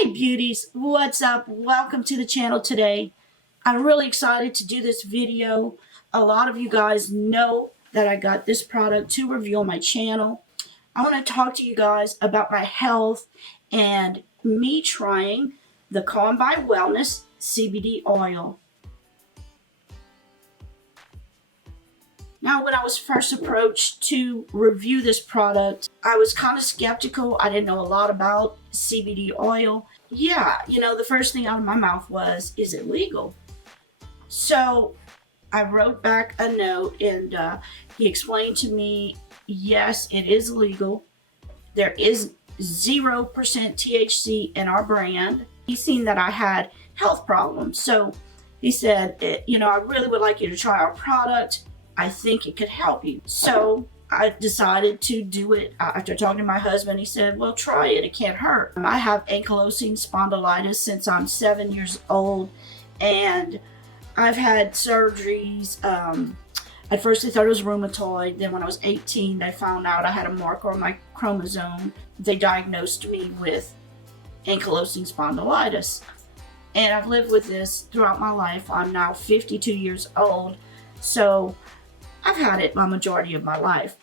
Hey beauties, what's up? Welcome to the channel today. I'm really excited to do this video. A lot of you guys know that I got this product to review on my channel. I want to talk to you guys about my health and me trying the Calm by Wellness CBD oil. Now, when I was first approached to review this product, I was kind of skeptical. I didn't know a lot about CBD oil. Yeah, the first thing out of my mouth was, is it legal? So I wrote back a note and he explained to me, yes, it is legal. There is 0% THC in our brand. He's seen that I had health problems. So he said, I really would like you to try our product. I think it could help you. So I decided to do it. After talking to my husband, he said, well, try it. It can't hurt. I have Ankylosing Spondylitis since I'm 7 years old, and I've had surgeries. At first they thought it was rheumatoid. Then when I was 18, they found out I had a marker on my chromosome. They diagnosed me with Ankylosing Spondylitis. And I've lived with this throughout my life. I'm now 52 years old. So I've had it my majority of my life.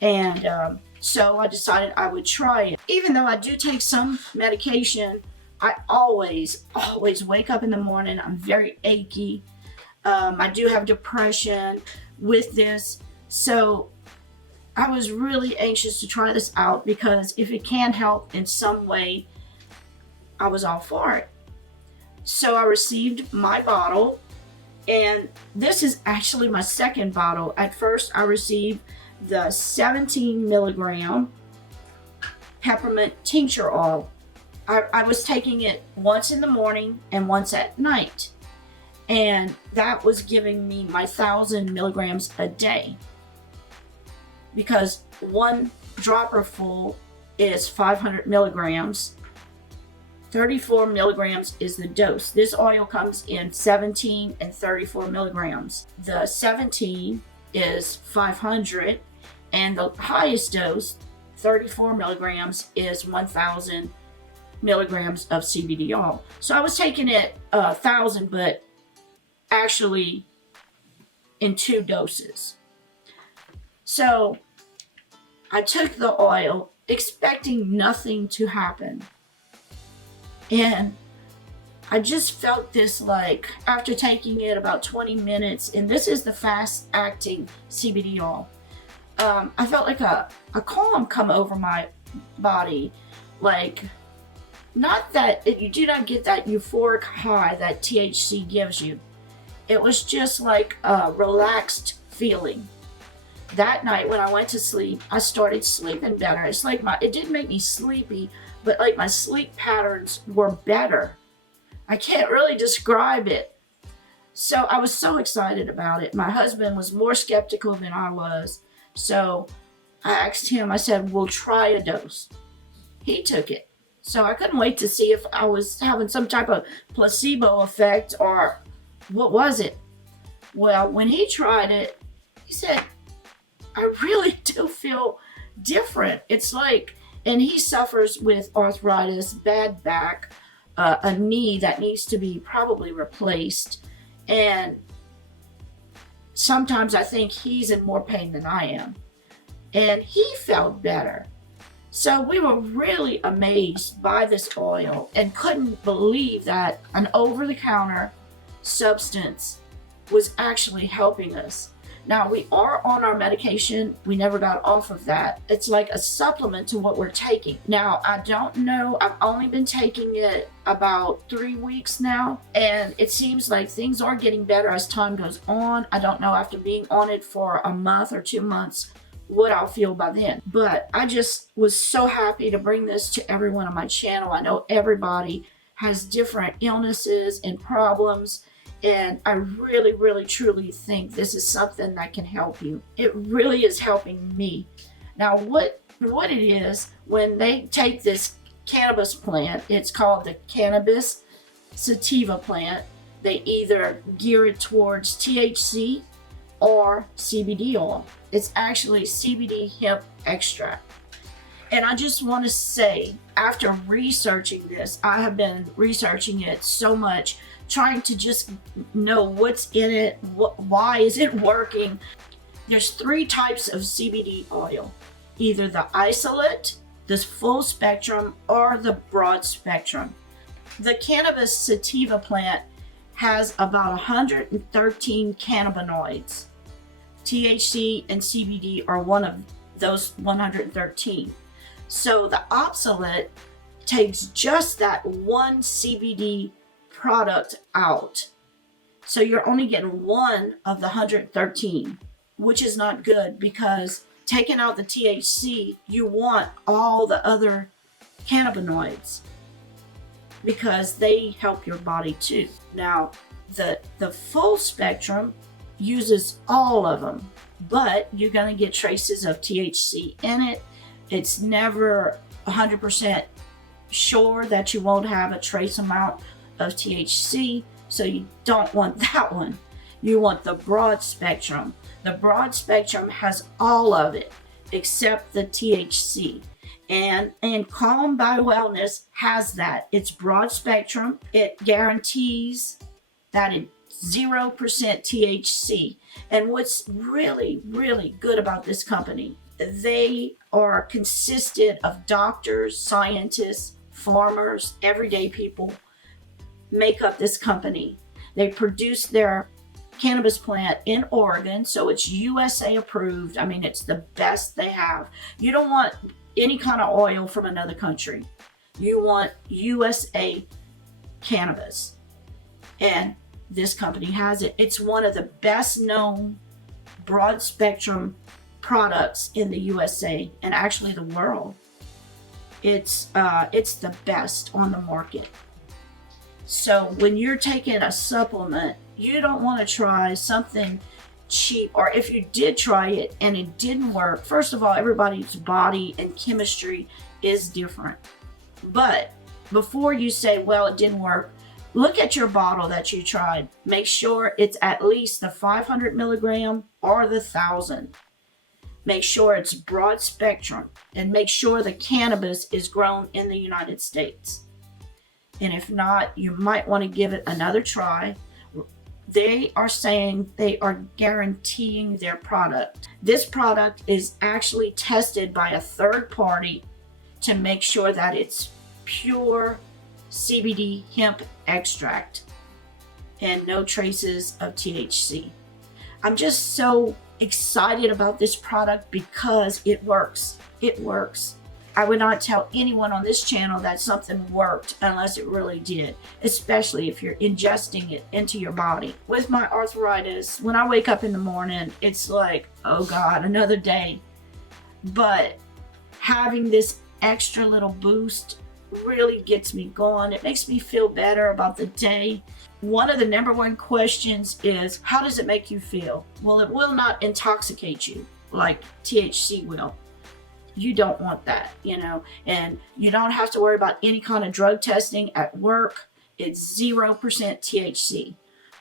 And so I decided I would try it. Even though I do take some medication, I always wake up in the morning. I'm very achy. I do have depression with this. So I was really anxious to try this out because if it can help in some way, I was all for it. So I received my bottle. And this is actually my second bottle. At first, I received the 17 milligram peppermint tincture oil. I was taking it once in the morning and once at night. And that was giving me my 1,000 milligrams a day. Because one dropper full is 500 milligrams. 34 milligrams is the dose. This oil comes in 17 and 34 milligrams. The 17 is 500, and the highest dose, 34 milligrams, is 1,000 milligrams of CBD oil. So I was taking it 1,000, but actually in 2 doses. So I took the oil expecting nothing to happen. And I just felt this, like, after taking it about 20 minutes, and this is the fast acting CBD oil, I felt like a calm come over my body. Like, not that, you do not get that euphoric high that THC gives you. It was just like a relaxed feeling. That night when I went to sleep, I started sleeping better. It's like it didn't make me sleepy, but like my sleep patterns were better. I can't really describe it. So I was so excited about it. My husband was more skeptical than I was. So I asked him, I said, we'll try a dose. He took it. So I couldn't wait to see if I was having some type of placebo effect or what was it. Well, when he tried it, he said, I really do feel different. It's like, and he suffers with arthritis, bad back, a knee that needs to be probably replaced. And sometimes I think he's in more pain than I am. And he felt better. So we were really amazed by this oil and couldn't believe that an over-the-counter substance was actually helping us. Now, we are on our medication. We never got off of that. It's like a supplement to what we're taking. Now, I don't know. I've only been taking it about 3 weeks now, and it seems like things are getting better as time goes on. I don't know after being on it for a month or 2 months what I'll feel by then. But I just was so happy to bring this to everyone on my channel. I know everybody has different illnesses and problems, and I really, really, truly think this is something that can help you. It really is helping me. Now, what it is, when they take this cannabis plant, it's called the Cannabis Sativa plant. They either gear it towards THC or CBD oil. It's actually CBD hemp extract. And I just want to say, after researching this, I have been researching it so much, trying to just know what's in it, why is it working. There's 3 types of CBD oil, either the isolate, the full spectrum, or the broad spectrum. The cannabis sativa plant has about 113 cannabinoids. THC and CBD are one of those 113. So the oxalate takes just that one CBD product out. So you're only getting one of the 113, which is not good, because taking out the THC, you want all the other cannabinoids because they help your body too. Now, the full spectrum uses all of them, but you're going to get traces of THC in it. It's never 100% sure that you won't have a trace amount of THC, so you don't want that one. You want the broad spectrum. The broad spectrum has all of it except the THC. And Calm by Wellness has that. It's broad spectrum. It guarantees that it's 0% THC. And what's really, really good about this company, they are consisted of doctors, scientists, farmers, everyday people make up this company. They produce their cannabis plant in Oregon, so it's USA approved. I mean, it's the best they have. You don't want any kind of oil from another country. You want USA cannabis. And this company has it. It's one of the best known broad spectrum products in the USA and actually the world. It's the best on the market. So when you're taking a supplement, you don't want to try something cheap, or if you did try it and it didn't work, first of all, everybody's body and chemistry is different. But before you say, well, it didn't work, look at your bottle that you tried. Make sure it's at least the 500 milligram or the 1,000. Make sure it's broad spectrum, and make sure the cannabis is grown in the United States. And if not, you might want to give it another try. They are saying they are guaranteeing their product. This product is actually tested by a third party to make sure that it's pure CBD hemp extract and no traces of THC. I'm just so excited about this product because it works. It works. I would not tell anyone on this channel that something worked unless it really did, especially if you're ingesting it into your body. With my arthritis, when I wake up in the morning, it's like, oh God, another day. But having this extra little boost really gets me going. It makes me feel better about the day. One of the number one questions is, how does it make you feel? Well, it will not intoxicate you like THC will. You don't want that, and you don't have to worry about any kind of drug testing at work. It's 0% THC.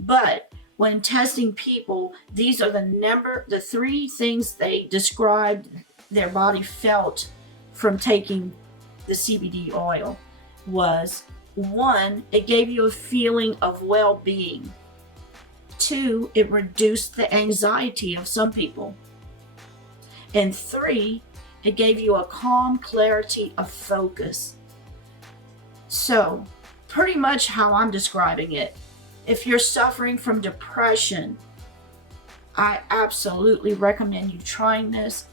But when testing people, these are the 3 things they described their body felt from taking the CBD oil was, 1, it gave you a feeling of well-being. 2, it reduced the anxiety of some people. And 3, it gave you a calm clarity of focus. So, pretty much how I'm describing it. If you're suffering from depression, I absolutely recommend you trying this.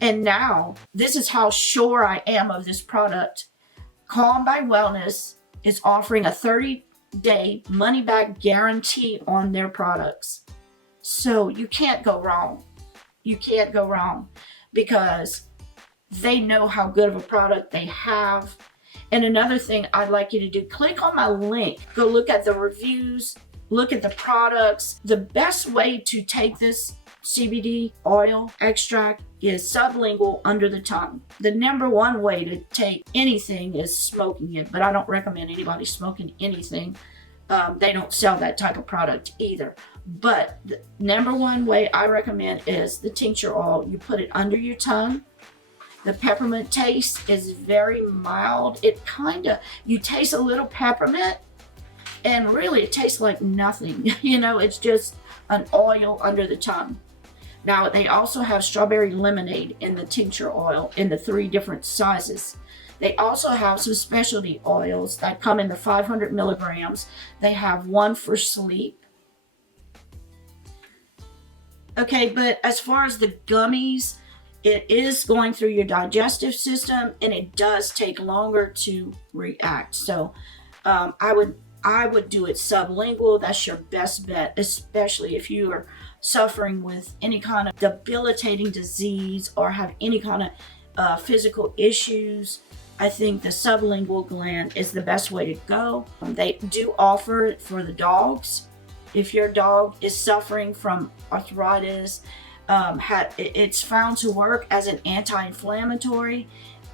And now, this is how sure I am of this product. Calm by Wellness is offering a 30-day money-back guarantee on their products. So you can't go wrong. You can't go wrong because they know how good of a product they have. And another thing I'd like you to do, click on my link. Go look at the reviews, look at the products. The best way to take this CBD oil extract is sublingual, under the tongue. The number one way to take anything is smoking it, but I don't recommend anybody smoking anything. They don't sell that type of product either. But the number one way I recommend is the tincture oil. You put it under your tongue The peppermint taste is very mild. It kind of, you taste a little peppermint, and really it tastes like nothing. You know, it's just an oil under the tongue. Now, they also have strawberry lemonade in the tincture oil in the 3 different sizes. They also have some specialty oils that come in the 500 milligrams. They have one for sleep. Okay, but as far as the gummies, it is going through your digestive system, and it does take longer to react. So I would do it sublingual. That's your best bet, especially if you are suffering with any kind of debilitating disease or have any kind of physical issues. I think the sublingual gland is the best way to go. They do offer it for the dogs. If your dog is suffering from arthritis, it's found to work as an anti-inflammatory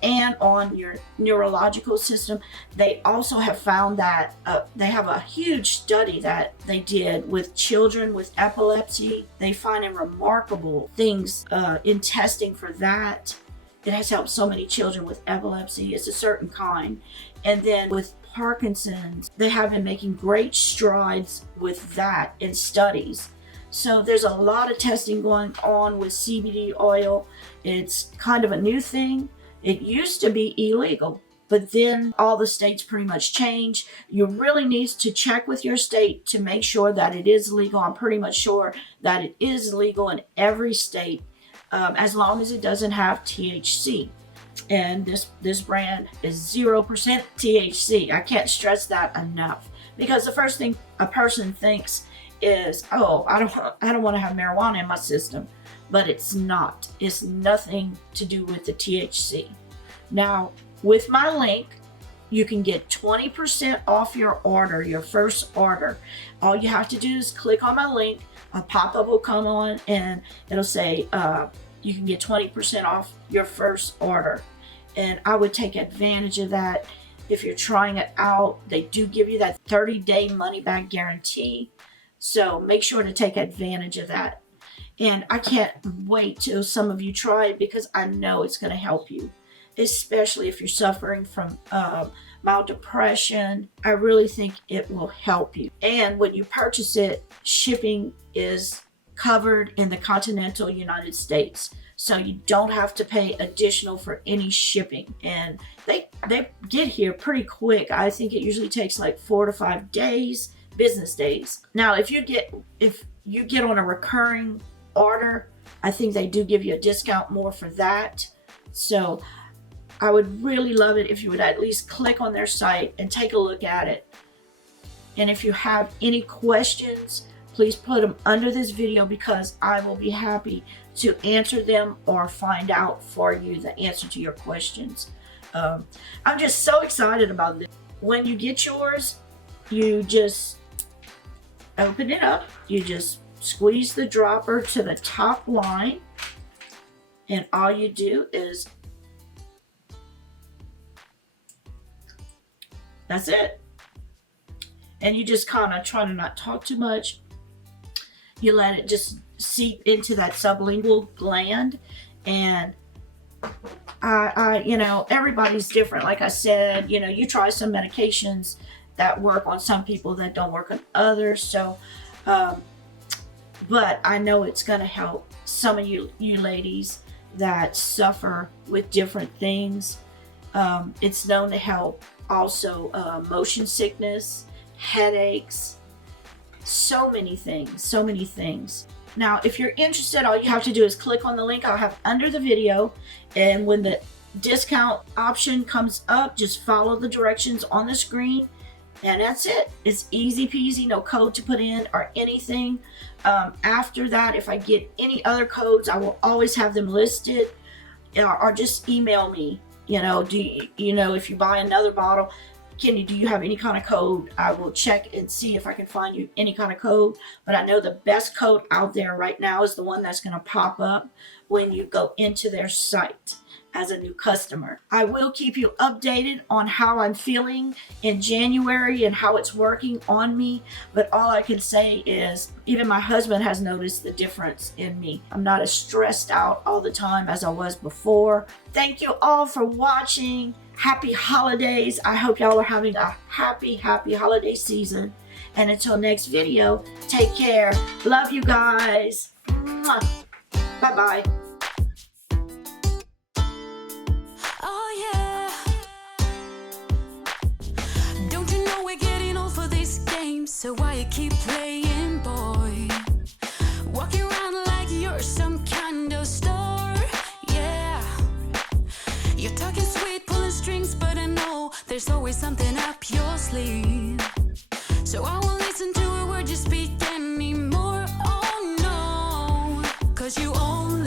and on your neurological system. They also have found that they have a huge study that they did with children with epilepsy. They find remarkable things in testing for that. It has helped so many children with epilepsy. It's a certain kind. And then with Parkinson's, they have been making great strides with that in studies. So there's a lot of testing going on with CBD oil. It's kind of a new thing. It used to be illegal, but then all the states pretty much changed. You really need to check with your state to make sure that it is legal. I'm pretty much sure that it is legal in every state, as long as it doesn't have THC. And this brand is 0% THC. I can't stress that enough, because the first thing a person thinks is, oh, I don't want to have marijuana in my system. But it's not. It's nothing to do with the THC. Now, with my link, you can get 20% off your order, your first order. All you have to do is click on my link. A pop-up will come on, and it'll say you can get 20% off your first order. And I would take advantage of that. If you're trying it out, they do give you that 30-day money-back guarantee. So make sure to take advantage of that. And I can't wait till some of you try it, because I know it's going to help you, especially if you're suffering from mild depression. I really think it will help you. And when you purchase it, shipping is covered in the continental United States. So you don't have to pay additional for any shipping. And they get here pretty quick. I think it usually takes like 4 to 5 days, business days. Now, if you get on a recurring order, I think they do give you a discount more for that. So I would really love it if you would at least click on their site and take a look at it. And if you have any questions, please put them under this video, because I will be happy to answer them or find out for you the answer to your questions. I'm just so excited about this. When you get yours, you just open it up. You just squeeze the dropper to the top line, and all you do is, that's it. And you just kind of try to not talk too much. You let it just seep into that sublingual gland. And everybody's different. Like I said, you try some medications that work on some people that don't work on others. So but I know it's going to help some of you ladies that suffer with different things. It's known to help also motion sickness, headaches, so many things. Now, if you're interested, all you have to do is click on the link I'll have under the video, and when the discount option comes up, just follow the directions on the screen, and that's it. It's easy peasy, no code to put in or anything. After that, if I get any other codes, I will always have them listed, or just email me. If you buy another bottle, Kendy, do you have any kind of code? I will check and see if I can find you any kind of code. But I know the best code out there right now is the one that's going to pop up when you go into their site. as a new customer. I will keep you updated on how I'm feeling in January and how it's working on me, but all I can say is even my husband has noticed the difference in me. I'm not as stressed out all the time as I was before. Thank you all for watching. Happy holidays. I hope y'all are having a happy holiday season. And until next video, take care. Love you guys. Bye-bye. Oh yeah. Don't you know we're getting old for this game? So why you keep playing, boy? Walking around like you're some kind of star. Yeah. You're talking sweet, pulling strings, but I know there's always something up your sleeve. So I won't listen to a word you speak anymore. Oh no, 'cause you only